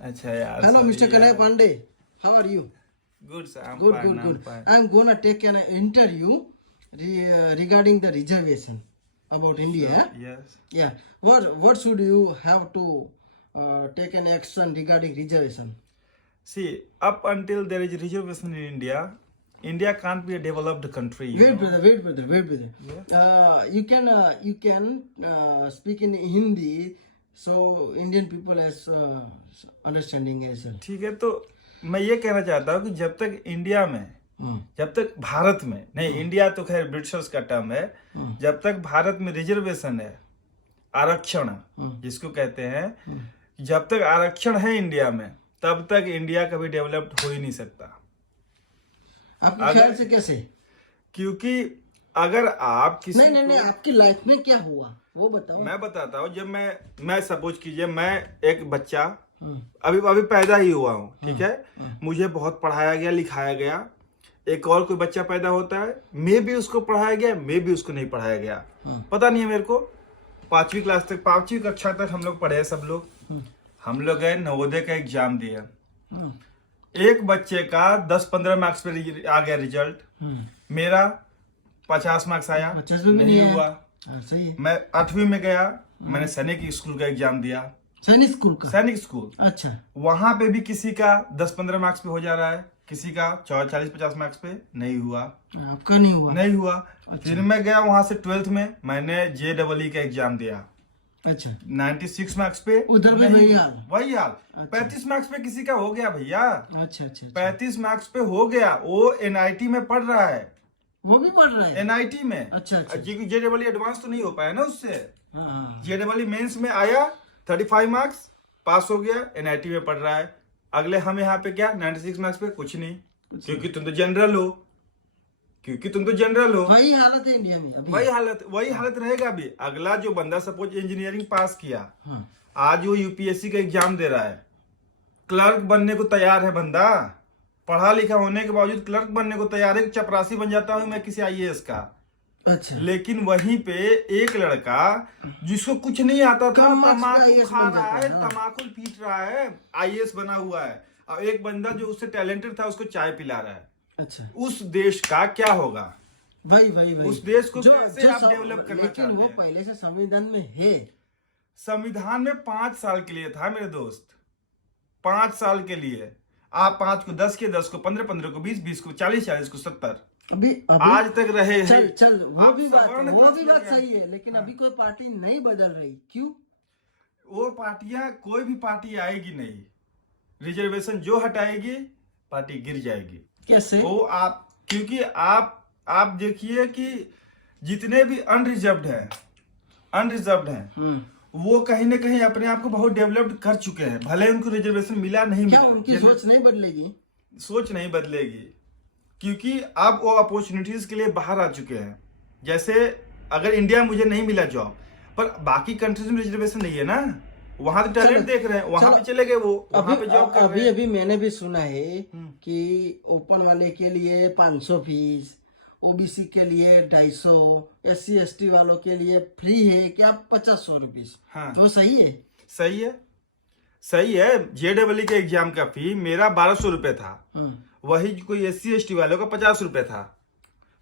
अच्छा यार, Hello, sorry Mr. Kanai यार। Pandey. How are you? Good sir, I'm Good, fine, good, I'm good. fine. I'm gonna take an interview regarding the reservation about India. Yes. Yeah. What should you have to take an action regarding reservation? See, up until there is reservation in India, India can't be a developed country, you Wait, know. brother. Wait, brother. Wait, brother. Yeah. You can speak in Hindi, so Indian people has understanding as well. ठीक है, तो मैं ये कहना चाहता हूँ कि जब तक इंडिया में, जब तक भारत में नहीं, इंडिया तो खैर ब्रिटिशर्स का टर्म है, जब तक भारत में रिजर्वेशन है, आरक्षण जिसको कहते हैं, जब तक आरक्षण है इंडिया में, तब तक इंडिया कभी डेवलप्ड हो ही नहीं सकता। आपके ख्याल से कैसे? क्योंकि अगर आप किसी नहीं, आपकी लाइफ में क्या हुआ वो बताओ। मैं बताता हूँ। जब मैं सपोज कीजिए, मैं एक बच्चा अभी अभी पैदा ही हुआ हूँ, ठीक है, मुझे बहुत पढ़ाया गया, लिखाया गया। एक और कोई बच्चा पैदा होता है, मे भी उसको पढ़ाया गया, मे भी उसको नहीं पढ़ाया गया, पता नहीं है मेरे को। 5वीं क्लास तक, 5वीं कक्षा तक हम लोग पढ़े, सब लोग हम लोग गए, नवोदय का एग्जाम दिया। एक बच्चे का 10-15 मार्क्स पे आ गया रिजल्ट, मेरा 50 मार्क्स आया, 50 में नहीं हुआ। सही है। मैं 8वीं में गया, मैंने सैनिक स्कूल का एग्जाम दिया। सैनिक स्कूल का? सैनिक स्कूल। अच्छा। वहां पे भी किसी का 10-15 मार्क्स पे हो जा रहा है, किसी का 40-50 मार्क्स पे नहीं हुआ। आपका नहीं हुआ? नहीं हुआ। अच्छा। फिर मैं गया वहां से 12th में, मैंने JEE का एग्जाम दिया। अच्छा। 96 मार्क्स पे उधर भी वही हाल? वही हाल। अच्छा। 35 मार्क्स पे किसी का हो गया भैया। अच्छा अच्छा। 35 मार्क्स पे हो गया, वो NIT में पढ़ रहा है। वो भी पढ़ रहा है? NIT में। अच्छा अच्छा। JEE एडवांस तो नहीं हो पाया ना उससे। हाँ। JEE मेंस में आया, 35 मार्क्स, पास हो गया, NIT में पढ़ रहा है। अगले हम यहाँ पे क्या, 96 मार्क्स पे कुछ नहीं, क्योंकि तुम तो जनरल हो, वही हालत है इंडिया में अभी। वही हालत रहेगा अभी। अगला जो बंदा सपोज इंजीनियरिंग पास किया, हाँ। आज वो UPSC का एग्जाम दे रहा है, क्लर्क बनने को तैयार है बंदा, पढ़ा लिखा होने के बावजूद क्लर्क बनने को तैयार है, चपरासी बन जाता हूं मैं किसी IAS का। अच्छा। लेकिन वहीं पे एक लड़का जिसको कुछ नहीं आता था, तम्बाकू खा रहा है, तम्बाकू पीट रहा है, IAS बना हुआ है। और एक बंदा जो उससे टैलेंटेड था, उसको चाय पिला रहा है। अच्छा। उस देश का क्या होगा? वही उस देश को कैसे आप डेवलप करना चाहते हैं? लेकिन वो पहले से संविधान में है। संविधान में 5 साल के लिए था मेरे दोस्त, 5 साल के लिए। आप 5 को 10 के, 10 को 15, 15 को 20, 20 को 40, 40 को 70 अभी आज तक रहे हैं। चल वो भी बात सही है, लेकिन अभी कोई पार्टी नहीं बदल रही, क्यों? वो पार्टियां, कोई भी पार्टी आएगी नहीं, रिजर्वेशन जो हटाएगी पार्टी गिर जाएगी। कैसे? वो आप, क्योंकि आप देखिए कि जितने भी अनरिजर्व्ड हैं वो कहीं ना कहीं अपने आप को बहुत डेवलप्ड कर चुके हैं, भले उनको रिजर्वेशन मिला नहीं क्या मिला। उनकी सोच नहीं बदलेगी? सोच नहीं बदलेगी, क्योंकि अब वो अपॉर्चुनिटीज के लिए बाहर आ चुके हैं। जैसे अगर इंडिया में मुझे नहीं मिला जॉब, पर बाकी कंट्रीज में रिजर्वेशन नहीं है ना, वहां तो टैलेंट देख रहे हैं, वहां पे चले गए, वो वहां पे जॉब कर रहे हैं। अभी मैंने भी सुना है कि ओपन वाले के लिए 500 फीस, OBC के लिए 250, SC ST वालों के लिए फ्री है क्या 50-100 रुपीज। हाँ। तो सही है? सही है। JEE के एग्जाम का फी मेरा 1200 रुपए था, वही कोई SC ST वालों का 50 रुपए था।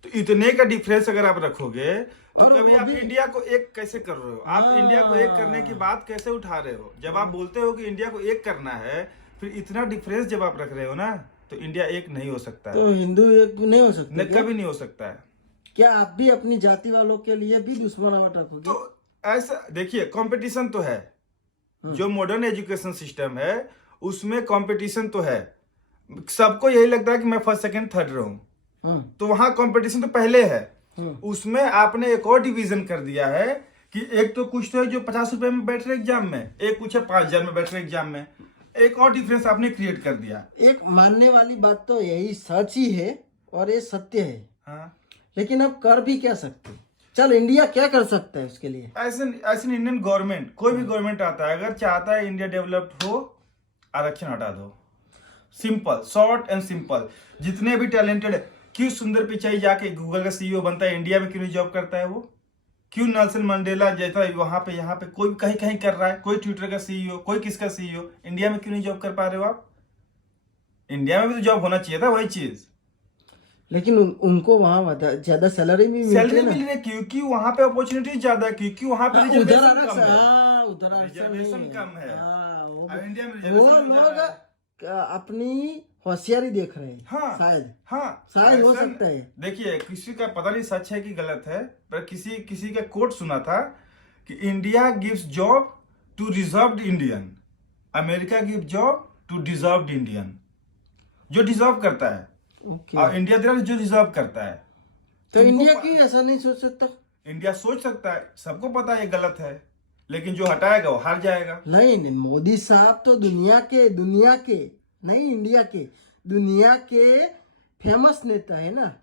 तो इतने का डिफरेंस अगर आप रखोगे तो कभी आप इंडिया को एक कैसे कर रहे हो? आप इंडिया को एक करने की बात कैसे उठा रहे हो? जब आप बोलते हो कि इंडिया को एक करना है, फिर इतना डिफरेंस जब आप रख रहे हो ना, तो इंडिया एक नहीं हो सकता है। तो हिंदू एक नहीं हो सकता? कभी नहीं हो सकता है। क्या आप भी अपनी जाति वालों के लिए भी दुश्मनावट रखोगे? तो ऐसा देखिए, कंपटीशन तो है, जो मॉडर्न एजुकेशन सिस्टम है उसमें कंपटीशन तो है। सबको यही लगता है कि मैं फर्स्ट सेकंड थर्ड रहूं, तो वहां कंपटीशन तो पहले है। उसमें आपने एक और डिवीजन कर दिया है कि एक तो कुछ तो है जो 50 रुपए में बैठ रहे एग्जाम में, एक कुछ है 5000 में बैठ रहे एग्जाम में। एक और डिफरेंस आपने क्रिएट कर दिया। एक मानने वाली बात तो यही सच ही है और ये सत्य है। हाँ। लेकिन अब कर भी क्या सकते? चल इंडिया क्या कर सकता है उसके लिए? ऐसे इंडियन गवर्नमेंट, कोई भी गवर्नमेंट आता है, अगर चाहता है इंडिया डेवलप्ड हो, आरक्षण हटा दो। Simple, short and simple. जितने भी टैलेंटेड, क्यों सुंदर पिचाई जाके गूगल का CEO बनता है, इंडिया में क्यों नहीं जॉब करता है वो? क्यों नेल्सन मंडेला जैसा वहां पे यहाँ पे कोई कहीं कहीं कर रहा है, कोई ट्विटर का सीईओ, कोई किसका सीईओ, इंडिया में क्यों नहीं जॉब कर पा रहे हो आप? इंडिया में भी तो जॉब होना चाहिए था वही चीज। लेकिन उनको वहाँ ज्यादा सैलरी भी मिलती सैलरी है ना। मिल रही है क्योंकि वहां पे अपॉर्चुनिटी ज्यादा है, क्योंकि वहां पे उधर रिजर्वेशन कम है। उधर रिजर्वेशन कम है। वो अब इंडिया में वो रिजर्वेशन लोग ज्यादा है। अपनी होशियारी देख रहे हैं। हाँ शायद हाँ हो ऐसा- सकता है। देखिए किसी का पता नहीं सच है कि गलत है, पर किसी का कोट सुना था कि India gives job to reserved Indian, America give job to deserved Indian, जो डिजर्व करता है। ओके। और इंडिया दे रहा है जो डिजर्व करता है। तो इंडिया क्यों ऐसा नहीं सोच सकता? इंडिया सोच सकता है, सबको पता है ये गलत है, लेकिन जो हटाएगा वो हार जाएगा। नहीं, मोदी साहब तो दुनिया के नहीं, इंडिया के, दुनिया के फेमस नेता है ना।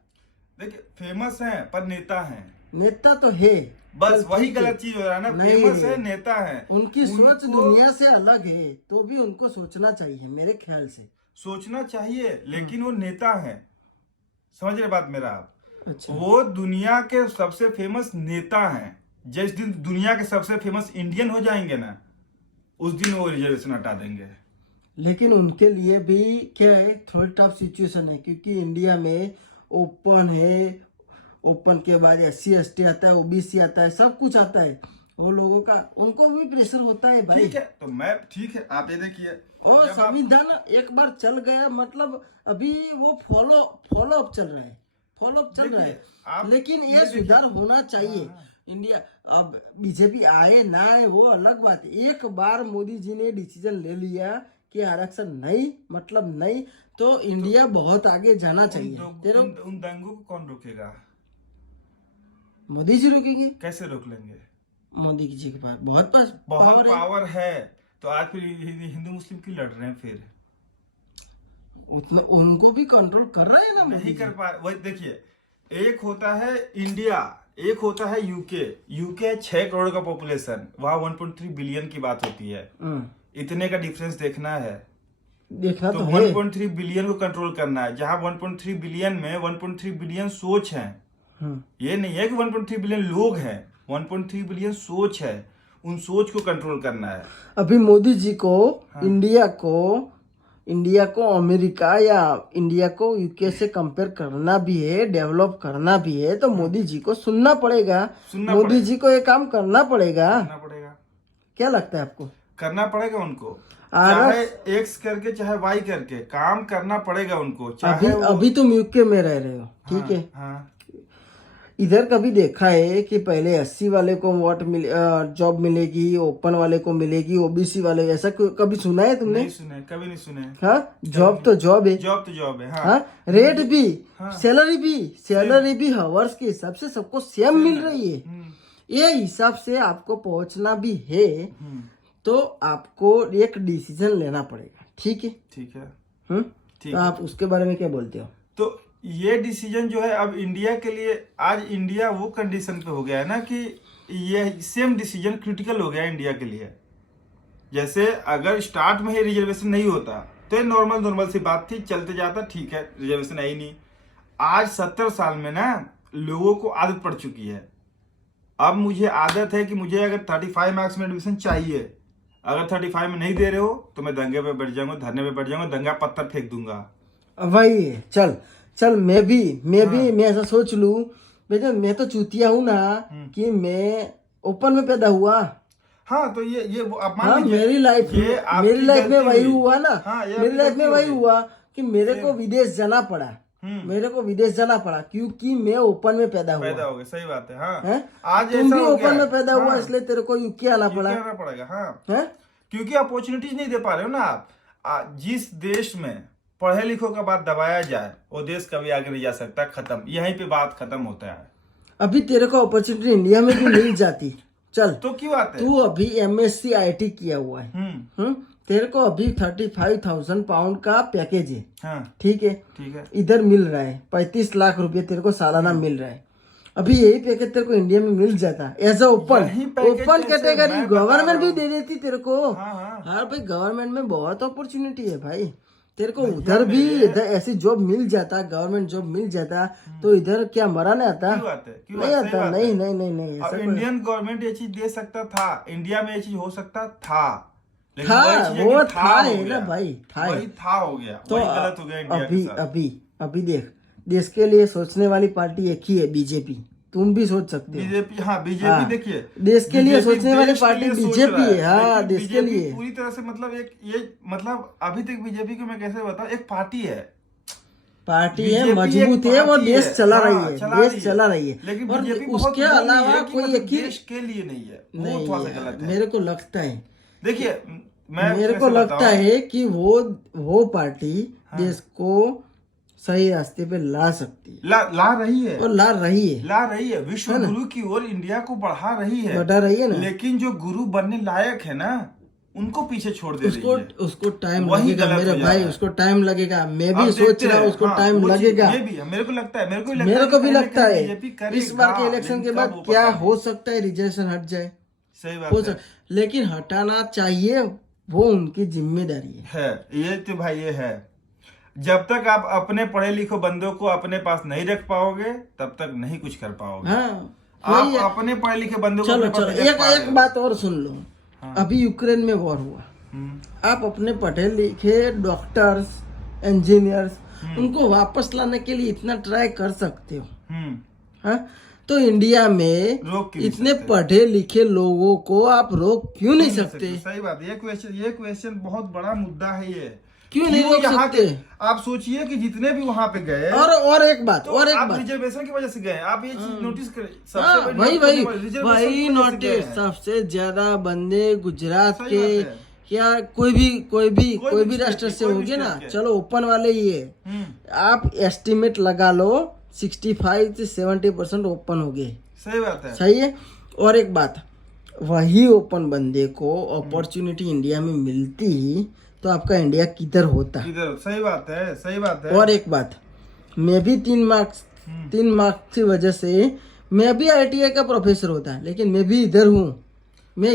देखिए फेमस है पर नेता है, नेता तो है, बस चल वही ठीक है। गलत चीज हो रहा है ना। नहीं फेमस है। है, नेता है, उनकी सोच उनको दुनिया से अलग है, तो भी उनको सोचना चाहिए मेरे ख्याल से। सोचना चाहिए, लेकिन वो नेता है, समझ रहे बात मेरा आप? अच्छा। वो दुनिया के सबसे फेमस नेता हैं। जिस दिन दुनिया के सबसे फेमस इंडियन हो जाएंगे ना, उस दिन वो रिजर्वेशन हटा देंगे। लेकिन उनके लिए भी क्या है, थोड़ी टफ सिचुएशन है, क्योंकि इंडिया में ओपन है, ओपन के बाद SC ST आता है, OBC आता है, सब कुछ आता है। वो लोगों का, उनको भी प्रेशर होता है भाई। ठीक है, तो मैं ठीक है, आप ये देखिए और जब आप- संविधान एक बार चल गया, मतलब अभी वो फॉलो अप चल रहा है, देखिए, आप लेकिन ये ये देखिए। सुधार होना चाहिए। हाँ। इंडिया, अब बीजेपी आए ना आए वो अलग बात है। एक बार मोदी जी ने डिसीजन ले लिया कि आरक्षण नहीं, मतलब नहीं, तो इंडिया बहुत आगे जाना चाहिए। तेरे उन दंगों को कौन रोकेगा? मोदी जी रुकेंगे? कैसे रोक लेंगे? मोदी जी के पास बहुत बहुत पावर है। पावर है, तो आज फिर हिंदू मुस्लिम क्यों लड़ रहे हैं फिर? उतना उनको भी कंट्रोल कर रहे हैं ना मोदी नहीं जी। कर पा। वही देखिए, एक होता है इंडिया, एक होता है यूके। यूके 6 करोड़ का पॉपुलेशन, वहां 1.3 बिलियन की बात होती है। इतने का डिफरेंस देखना है, देखना तो तो है। 1.3 बिलियन को कंट्रोल करना है। जहां 1.3 बिलियन में 1.3 बिलियन सोच है, ये नहीं है कि 1.3 बिलियन लोग हैं, 1.3 बिलियन सोच है। उन सोच को कंट्रोल करना है। अभी मोदी जी को इंडिया को अमेरिका या इंडिया को यूके से कंपेयर करना भी है, डेवलप करना भी है, तो मोदी जी को सुनना पड़ेगा। मोदी जी को ये काम करना पड़ेगा। क्या लगता है आपको? करना पड़ेगा उनको, चाहे एक्स करके चाहे वाई करके काम करना पड़ेगा उनको। चाहे अभी तुम यूके में रह रहे हो, ठीक है। हाँ। इधर कभी देखा है कि पहले SC वाले को जॉब मिलेगी, ओपन वाले को मिलेगी, OBC वाले, ऐसा कभी सुना है तुमने? नहीं सुने, कभी नहीं सुने। हाँ, जॉब तो जॉब है। जॉब तो जॉब है। हाँ, रेट भी, सैलरी भी हावर्स के हिसाब से सबको सेम मिल रही है। ये हिसाब से आपको पहुंचना भी है, तो आपको एक डिसीजन लेना पड़ेगा, ठीक है। ठीक है। तो आप उसके बारे में क्या बोलते हो? तो ये डिसीजन जो है अब इंडिया के लिए, आज इंडिया वो कंडीशन पे हो गया है ना कि ये सेम डिसीजन क्रिटिकल हो गया है इंडिया के लिए। जैसे अगर स्टार्ट में ही रिजर्वेशन नहीं होता तो ये नॉर्मल सी बात थी, चलते जाता, ठीक है, रिजर्वेशन है ही नहीं। आज 70 साल में ना लोगों को आदत पड़ चुकी है। अब मुझे आदत है कि मुझे अगर 35 मार्क्स में एडमिशन चाहिए, अगर 35 में नहीं दे रहे हो तो मैं दंगे पे बैठ जाऊंगा, धरने पे बैठ जाऊंगा, दंगा पत्थर फेंक दूंगा। वही है। चल मैं भी ऐसा सोच लूं, बेटा मैं तो चूतिया हूं ना कि मैं ओपन में पैदा हुआ। हाँ, तो ये वो आप मान हाँ, लीजिए, मेरी लाइफ में वही हुआ ना। मेरी लाइफ में वही हुआ कि मेरे को विदेश जाना पड़ा। क्योंकि मैं ओपन में पैदा हो गए। सही बात है। हाँ, आज तुम भी ऐसा हो ओपन गया। में पैदा हुआ, इसलिए तेरे को यूके आना पड़ेगा। हाँ, है? क्योंकि अपॉर्चुनिटीज नहीं दे पा रहे हो ना आप। जिस देश में पढ़े लिखों का बात दबाया जाए, वो देश कभी आगे नहीं जा सकता। खत्म, यहीं पे बात खत्म होता है। अभी तेरे को अपॉर्चुनिटी इंडिया में भी मिल जाती। चल, तो क्यों आते? तू अभी MSc IT किया हुआ है, तेरे को अभी 35,000 पाउंड का पैकेज है। हाँ, ठीक है। इधर मिल रहा है 35 लाख रुपए तेरे को सालाना मिल रहा है। अभी यही पैकेज तेरे को इंडिया में मिल जाता as a open category. Government भी दे देती तेरे को। हाँ भाई, गवर्नमेंट में बहुत अपॉर्चुनिटी है भाई। तेरे को उधर भी इधर ऐसी जॉब मिल जाता, गवर्नमेंट जॉब मिल जाता तो इधर क्या मरा नहीं आता? क्यों आते? क्यों नहीं आते? आता, सही बात नहीं है। नहीं नहीं नहीं अब ऐसा कोई- इंडियन गवर्नमेंट ये चीज दे सकता था, इंडिया में ये चीज हो सकता था, लेकिन था, वही चीज है वो कि था हो है गया। ना भाई, था है। वही था हो गया, तो वही गलत हो गया इंडिया अभी के साथ। अभी अभी देख, देश के लिए सोचने वाली पार्टी एक ही है, बीजेपी। तुम भी सोच सकते हो। बीजेपी, हाँ बीजेपी हाँ, देखिए, देश के लिए बीजेपी सोचने वाली देश के पार्टी लिए सोच बीजेपी रहा है। हाँ, लेकिन देश के बीजेपी लिए पूरी तरह से मतलब एक ये मतलब अभी तक बीजेपी को मैं कैसे बताऊं, एक पार्टी है, पार्टी है, बीजेपी मजबूत एक है, वो पार्टी देश है, चला हाँ, रही है, चला देश रही है। चला रही है। लेकिन और बीजेपी बहुत उसके वो नहीं अलावा है कि कोई मतलब एक ही देश के लिए नहीं है, वो नहीं थोड़ा सा है, गलत है। मेरे को लगता है, देखिए मैं मेरे को कैसे लगता बताऊं? है कि वो पार्टी देश को सही रास्ते पे ला सकती है ला रही है, और ला रही है, ला रही है, विश्व गुरु की ओर इंडिया को बढ़ा रही है, बढ़ा रही है ना। लेकिन जो गुरु बनने लायक है ना, उनको पीछे छोड़ दे रही है। उसको टाइम वही लगेगा गलत मेरे हो जा भाई, रहा है। उसको टाइम लगेगा। मैं भी अब सोच देखते रहा हूँ हैं, उसको हाँ, टाइम वो चीज लगेगा। मेरे को लगता है, मेरे को भी लगता है बीजेपी इस बार के इलेक्शन के बाद क्या हो सकता है, रिजर्वेशन हट जाए, सही हो बात है, सकता, लेकिन हटाना चाहिए, वो उनकी जिम्मेदारी है। ये तो भाई ये है। जब तक आप अपने पढ़े लिखे बंदों को अपने पास नहीं रख पाओगे तब तक नहीं कुछ कर पाओगे। हाँ, आप वही है। अपने पढ़े लिखे बंदों को चलो अपने पास चलो, नहीं रख एक पा रहे एक हो। बात और सुन लो। हाँ। अभी यूक्रेन में वॉर हुआ, हम्म, आप अपने पढ़े लिखे डॉक्टर्स, इंजीनियर्स, उनको वापस लाने के लिए इतना ट्राई कर सकते हो, हम्म, हाँ? तो इंडिया में रोक क्यों नहीं इतने सकते? पढ़े लिखे लोगों को आप रोक क्यों नहीं सकते? सही बात है, ये क्वेश्चन बहुत बड़ा मुद्दा है ये। क्यों नहीं रोक यहाँ सकते? आप सोचिए कि जितने भी वहां पे गए और एक बात, तो और एक आप बात, रिजर्वेशन की वजह से गए, आप ये चीज नोटिस करें। हाँ, सबसे बड़ी वही नोट वही करने वाली रिजर्वेशन वही की वजह से गए नोटिस, हैं। सबसे ज्यादा बंदे गुजरात सही के बात है। या कोई भी स्टेट राष्ट्र के, से कोई भी होंगे ना, स्टेट के। चलो ओपन वाले ही है, हम्म, आप एस्टिमेट लगा लो 65 से 70% ओपन हो गए। सही बात है। सही है। और एक बात, वही ओपन बंदे को अपॉर्चुनिटी इंडिया में मिलती तो आपका इंडिया किधर होता। किधर, सही बात है, सही बात है। और एक बात, मैं भी 3 मार्क्स की वजह से मैं भी ITI का प्रोफेसर होता, लेकिन मैं भी इधर हूँ, मैं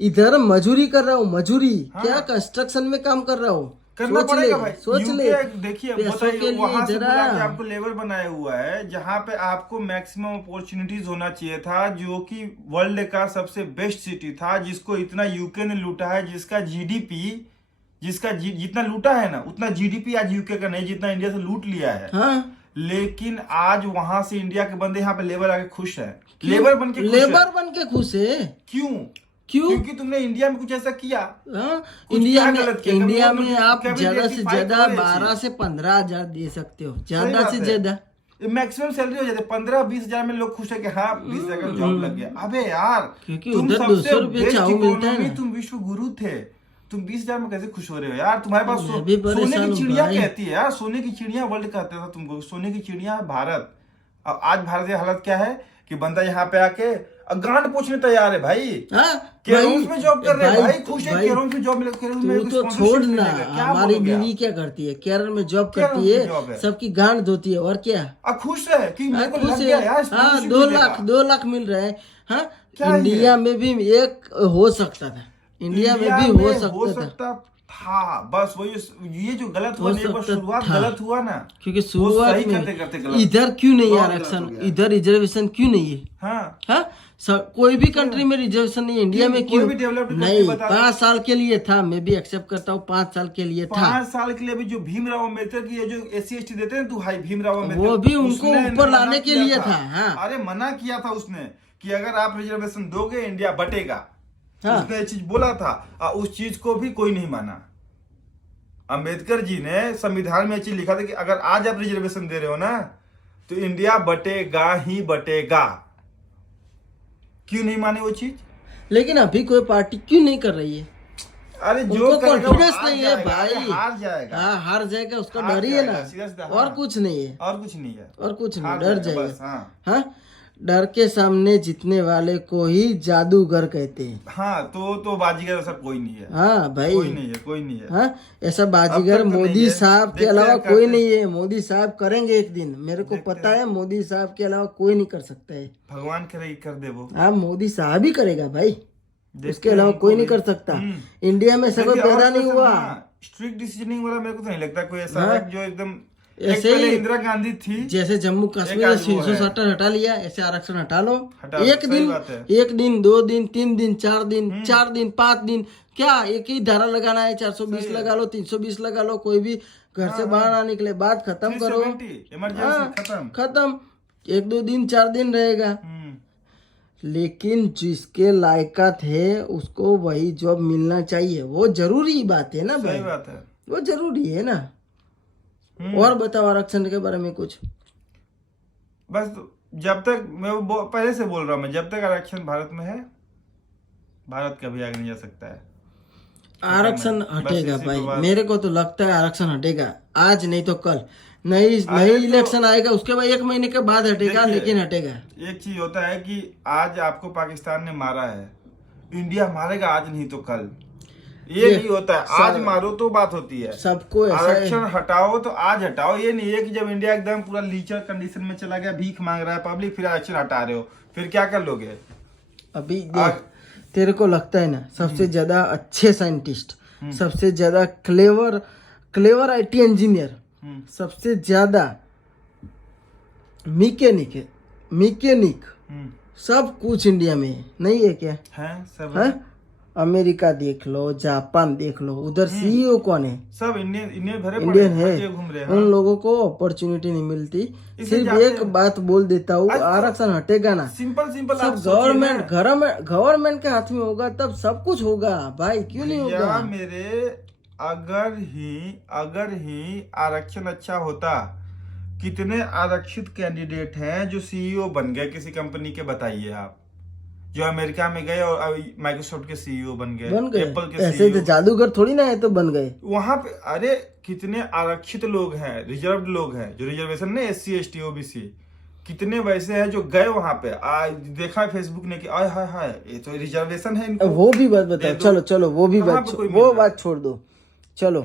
इधर मजूरी कर रहा हूँ, मजूरी क्या, कंस्ट्रक्शन में काम कर रहा हूँ। करना सोच पड़ेगा ले, भाई। सोच ले, देखिए पैसों बताइए, के लिए वहां से जरा बुला के आपको लेबर बनाया हुआ है, जहां पे आपको मैक्सिमम अपॉर्चुनिटीज होना चाहिए था, जो कि वर्ल्ड का सबसे बेस्ट सिटी था, जिसको इतना यूके ने लूटा है, जिसका जीडीपी जितना लूटा है ना, उतना जीडीपी आज यूके का नहीं, जितना इंडिया से लूट लिया है। हाँ, लेकिन आज वहां से इंडिया के बंदे यहाँ पे लेबर आके खुश है, लेबर बन के खुश है। क्यों? क्योंकि तुमने इंडिया में कुछ ऐसा किया। हाँ, कुछ इंडिया क्या में गलत किया? इंडिया कभी में वो आप कभी ज्यादा से 85 ज्यादा करो ये 12 चीज। से 15 हजार दे सकते हो, सही ज्यादा बात से है। ज्यादा। मैक्सिमम सैलरी हो जाती है 15-20 हजार में, लोग खुश है कि हाँ 20 हजार का जॉब लग गया। अबे यार, क्योंकि तुम उधर सबसे 200 रुपये बेस्ट चाऊ मिलता है इकोनॉमी, ना। तुम विश्व गुरु थे, तुम 20 हजार में कैसे खुश हो रहे हो यार? तुम्हारे पास मैं भी सोने परेशान की हूँ चिड़िया भाई। कहती है यार, सोने की चिड़िया वर्ल्ड कहते था तुमको, सोने की चिड़िया है भारत। अब आज भारत की हालत क्या है कि बंदा यहाँ पे आके गांड पूछने तैयार है भाई। हाँ, केरोंस में जॉब कर रहे हैं भाई, खुश है, भाई, केरोंस में जॉब मिले, केरोंस में तू तो sponsorship छोड़ ना, मिलेगा, क्या हमारी बोलोगे आप? बीवी क्या करती है, केरल में जॉब केरल करती में जॉब है, है। सबकी गांड धोती है, और क्या। अब खुश है कि मेरे को खुश लग है। गया यार, हाँ, sponsorship 2 मिलेगा। लाख मिल रहे हैं। हाँ, क्या इंडिया में भी एक हो सकता था, इंडिया में भी हो सकता था। बस वही, ये जो गलत हुआ, एक बार शुरुआत गलत हुआ ना, क्योंकि वो शुरुआत सही में करते करते गलत। इधर क्यों नहीं बहुत गलत आरक्षण, हो गया। इधर रिजर्वेशन क्यों नहीं है? हाँ, हाँ, कोई भी कंट्री में रिजर्वेशन नहीं है, इंडिया में कोई क्यों भी डेवलप्ड कंट्री नहीं? बता दो। 5 साल के लिए था, मैं भी एक्सेप्ट करता हूँ, 5 साल के लिए था। 5 साल के लिए भी जो भीमराव अम्बेडकर की ये जो SC/ST देते हैं, भाई भीमराव अम्बेडकर, वो भी उनको उसने ऊपर मना लाने के किया लिए था। था। हाँ, अरे मना किया था उसने कि अगर आप रिजर्वेशन दोगे इंडिया बटेगा। हाँ। उसने ये चीज बोला था, और उस चीज को भी कोई नहीं माना। अम्बेडकर जी ने संविधान में ये चीज लिखा था कि अगर आज आप रिजर्वेशन दे रहे हो ना, तो इंडिया बटेगा ही बटेगा। क्यों नहीं माने वो चीज? लेकिन अभी कोई पार्टी क्यों नहीं कर रही है? अरे जो उनको करेगा वो कॉन्फिडेंस हार नहीं है जाएगा, भाई। अरे हार जाएगा। हाँ, हार जाएगा, उसका हार डर ही है जाएगा, ना, सीरियस हाँ। और कुछ नहीं है, और कुछ नहीं है, और कुछ नहीं, हार डर जाएगा जाएगा। बस, हाँ। हाँ, डर के सामने जीतने वाले को ही जादूगर कहते हैं। हाँ, तो बाजीगर ऐसा कोई नहीं है। हाँ भाई, कोई नहीं है। हाँ, ऐसा अब बाजीगर तक तो मोदी नहीं है। साहब के देखते अलावा हैं कोई करते। नहीं है। मोदी साहब करेंगे एक दिन, मेरे को पता है, मोदी साहब के अलावा कोई नहीं कर सकता है। भगवान करे कर दे वो। हाँ, मोदी साहब ही करेगा भाई, देखते उसके हैं अलावा उनको कोई नहीं भी। कर सकता। इंडिया में ऐसा कोई देखिए, और पैदा नहीं क्वेश्चन, हुआ। हाँ, स्ट्रिक्ट डिसीजनिंग वाला मेरे को तो नहीं लगता कोई ऐसा हाँ। है जो एकदम, ऐसे एक पहले ही इंदिरा गांधी थी, जैसे जम्मू कश्मीर आज वो है। 670 हटा लिया, ऐसे आरक्षण हटा लो। हटा लो, एक सही दिन, बात है। 1 दिन, 2 दिन, 3 दिन, 4 दिन, 4 दिन, 5 दिन, क्या एक ही धारा लगाना है? 420 लगा लो, 320 लगा लो, कोई भी घर से बाहर ना निकले, बात खत्म करो। 370 इमरजेंसी खत्म। खत्म। 1-2 दिन, 4 दिन रहेगा। हम्म, लेकिन जिसके लायकात है उसको वही जॉब मिलना चाहिए, वो जरूरी बात है ना भाई, सही बात है। वो जरूरी है ना। और बताओ आरक्षण के बारे में कुछ। बस जब तक मैं पहले से बोल रहा हूँ, मैं जब तक आरक्षण भारत में है, भारत कभी आगे नहीं जा सकता है। आरक्षण बस हटेगा इसी भाई, पे बात- मेरे को तो लगता है आरक्षण हटेगा, आज नहीं तो कल। नई अरे तो- इलेक्शन आएगा, उसके बाद 1 महीने के बाद हटेगा, देखिए, लेकिन हटेगा। एक चीज होता है कि आज आपको पाकिस्तान ने मारा है, इंडिया मारेगा आज नहीं तो कल, ये नहीं होता है। आज मारो तो बात होती है, सबको ऐसा है। आरक्षण हटाओ तो आज हटाओ। ये नहीं है कि जब इंडिया एकदम पूरा लीचर कंडीशन में चला गया, भीख मांग रहा है पब्लिक, फिर आरक्षण हटा रहे हो, फिर क्या कर लोगे? अभी देख, तेरे को लगता है ना सबसे ज्यादा अच्छे साइंटिस्ट, सबसे ज्यादा क्लेवर आईटी इंजीनियर, सबसे ज्यादा मैकेनिक सब कुछ इंडिया में है, नहीं है क्या? है सब है? अमेरिका देख लो, जापान देख लो, उधर सीईओ कौन है? सब इंडियन भरे पड़े इंडियन हैं, है। बच्चे घूम रहे हैं। उन लोगों को अपॉर्चुनिटी नहीं मिलती। इसे सिर्फ जाते एक हैं। बात बोल देता हूँ, आज तो- आरक्षण हटेगा ना, सिंपल सब आप सोचिए ना। गवर्नमेंट के हाथ में होगा, तब सब कुछ होगा भाई, क्यों नहीं भैया होगा? मेरे, अगर ही आरक्षण अच्छा होता, कितने आरक्षित कैंडिडेट हैं जो सीईओ बन गए किसी कंपनी के, बताइए आप, जो अमेरिका में गए और माइक्रोसॉफ्ट के सीईओ बन गए, एप्पल के ऐसे तो सीईओ। जादूगर थोड़ी ना है तो बन गए। वहां पे अरे कितने आरक्षित लोग हैं, रिजर्व्ड लोग हैं, जो रिजर्वेशन ने SC ST OBC, कितने वैसे हैं जो गए वहां पे। आज देखा फेसबुक ने कि आय हाय हाय ये तो रिजर्वेशन है इनको। वो भी बात बताओ, चलो वो भी कहाँ बात पे कोई मिल वो रहा है? बात छोड़ दो। चलो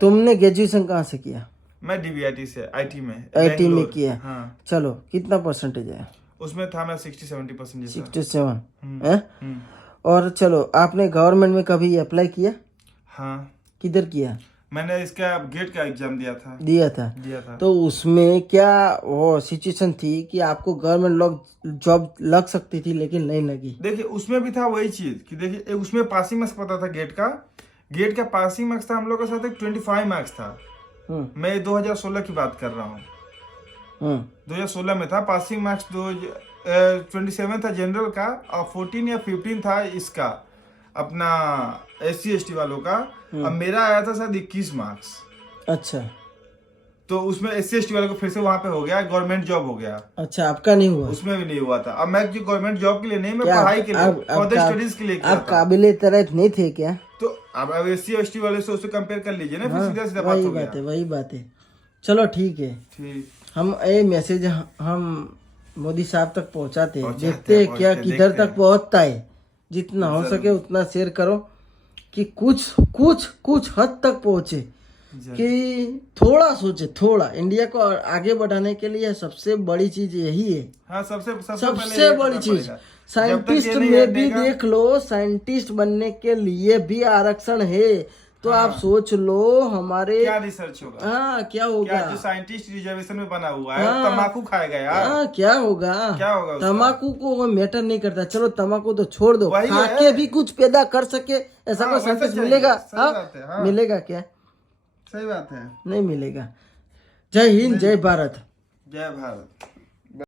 तुमने ग्रेजुएशन कहाँ से किया? मैं DBIT से IT में आईटी में बेंगलोर। किया। हाँ, चलो कितना परसेंटेज है? उसमें था मैं 60-70% जैसा। 67 है। और चलो आपने गवर्नमेंट में कभी अप्लाई किया? हाँ, किधर किया? मैंने इसका गेट का एग्जाम दिया था। तो उसमें क्या वो सिचुएशन थी कि आपको गवर्नमेंट जॉब लग सकती थी लेकिन नहीं लगी? देखिए उसमें भी था वही चीज कि देखिए उसमें पासिंग मार्क्स पता था, गेट का पासिंग मार्क्स था हम लोग के साथ 25 मार्क्स था। मैं 2016 की बात कर रहा हूँ। 2016 में था पासिंग मार्क्स 27 था जनरल का, और 14 या 15 था इसका अपना SC ST वालों का। अब मेरा आया था शायद 21 मार्क्स। अच्छा, तो उसमें SC ST वालों को फिर से वहां पे हो गया, गवर्नमेंट जॉब हो गया। अच्छा आपका नहीं हुआ? उसमें भी नहीं हुआ था। अब मैं जो गवर्नमेंट जॉब के लिए नहीं, मैं क्या पढ़ाई के लिए, फर्दर आप स्टडीज के लिए किया आप था। काबिले तरह नहीं थे क्या? तो अब SC ST वाले से उससे कंपेयर कर लीजिए ना, फिर सीधा सीधा बात वही हो बात है, गया। वही बात है। चलो ठीक है, ठीक, हम ये मैसेज हम मोदी साहब तक पहुंचाते हैं, पहुंचाते देखते हैं हैं, क्या देखते किधर हैं। तक पहुंचता है। जितना हो सके उतना शेयर करो कि कुछ हद तक पहुंचे, कि थोड़ा सोचे, थोड़ा इंडिया को आगे बढ़ाने के लिए सबसे बड़ी चीज यही है। हाँ, सबसे सबसे बड़ी चीज साइंटिस्ट में भी देख लो, साइंटिस्ट बनने के लिए भी आरक्षण है। तो आप सोच लो हमारे क्या रिसर्च होगा, हाँ क्या होगा? क्या जो साइंटिस्ट रिजर्वेशन में बना हुआ है तंबाकू खाएगा यार? हाँ क्या होगा उसका? तम्बाकू को वो मैटर नहीं करता। चलो तम्बाकू तो छोड़ दो, वही खा है। के भी कुछ पैदा कर सके ऐसा कोई वैसा साइंटिस्ट चाहिए, मिलेगा? सही हाँ बात है, हाँ। मिलेगा क्या? सही बात है। नहीं मिलेगा। जय हिंद, जय भारत। जय भारत।